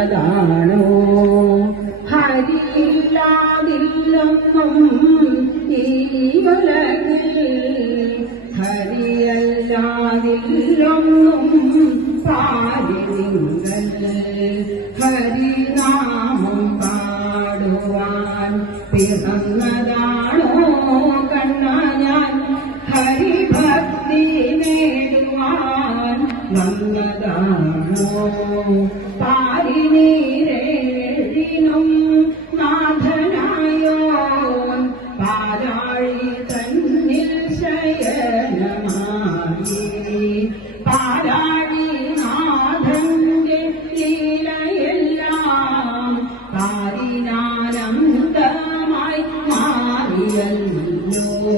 അതാണോ? ഹരിയില്ലാതില്ലൊന്നും ഈ ഉലകിൽ ഹരിയല്ലാതില്ലൊന്നും പാടിനിങ്ങൾ ഹരിനാമം പാടുവാൻ പിറന്നതാണോ കണ്ണ ഞാൻ? ഹരിഭക്തി നേടുവാൻ വന്നതാണോ? മാറിയല്ലോ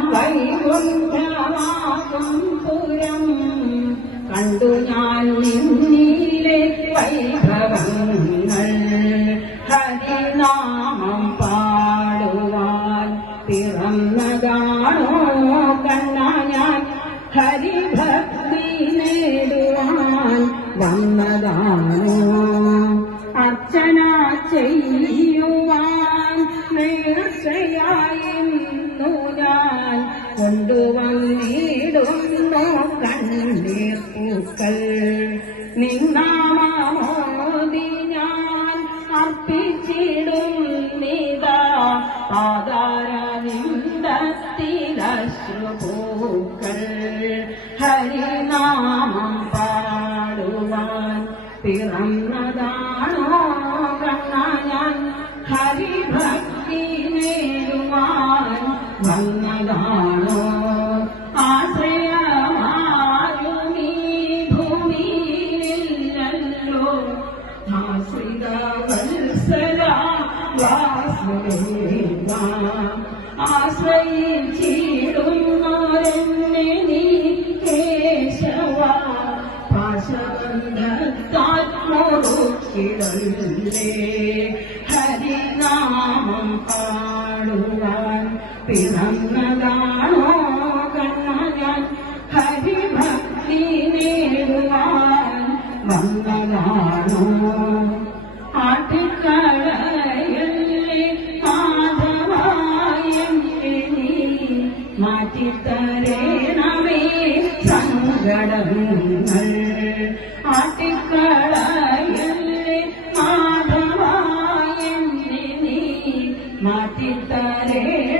ഞാൻ വൈകുണ്ഠമാകും പുരം കണ്ടു ഞാൻ നിന്നിലെ വൈഭവങ്ങൾ. ഹരിനാമം പാടുവാൻ പിറന്നതാണോ കണ്ണ ഞാൻ? ഹരിഭക്തി നേടുവാൻ വന്നതാണോ? അർച്ചന ചെയ്യുവാൻ കൊണ്ടുവന്നിടുന്നു കണ്ണീർ പൂക്കൾ. ഞാൻ അർപ്പിച്ചിടും നിതാ പാതാരവിന്ദത്തിലശ്രുപൂക്കൾ ഹരിനാമം പാടുവാൻ പിറന്നതാണോ വന്നതാണോ ആശ്രയമാരുമീ ഭൂമിയിലില്ലല്ലോ ആശ്രിത വത്സല വാസുദേവ ആശ്രയിച്ചിടുന്നവരെന്നെ നീ കേശവ. പാശബന്ധത്താത്മോക്കിടല്ലേ ഹരിനാമം പാടുവാൻ പിറന്നതാണോ കണ്ണ ഞാൻ ഹരിഭക്തി നേടുവാൻ വന്നതാണോ? ആട്ടിക്കളയല്ലേ മാധവായെന്നെ നീ മാറ്റിത്തരേണമേ സങ്കടങ്ങൾ? ആട്ടിക്കളയല്ലേ മാധവായെന്നെ നീ മാറ്റിത്തരേണമേ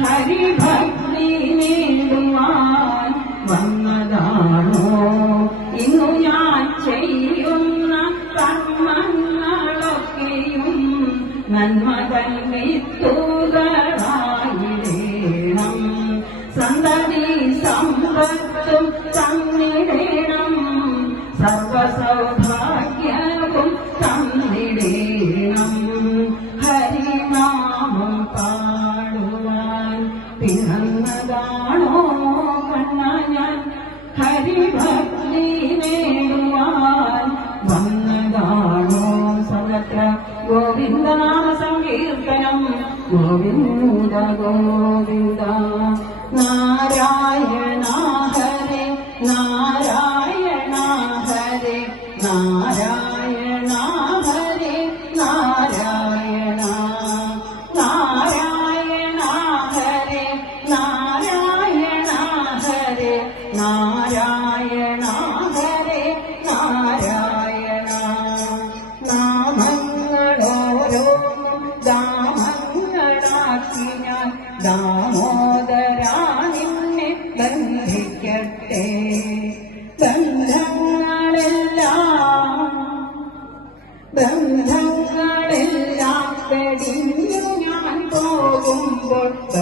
ഹരിഭക്തി നേടുവാൻ വന്നതാണോ? ഇന്നു ഞാൻ ചെയ്യുന്ന കർമ്മങ്ങളൊക്കെയും നന്മകൾ വിത്തുകളായിടേണം സന്തതി സമ്പത്തും തന്നിടേണം. സർവസൗഭാഗ്യവും പിറന്നതാണോ കണ്ണ ഞാൻ? സങ്കീർത്തനം? ഗോവിന്ദ ഗോവിന്ദ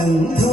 and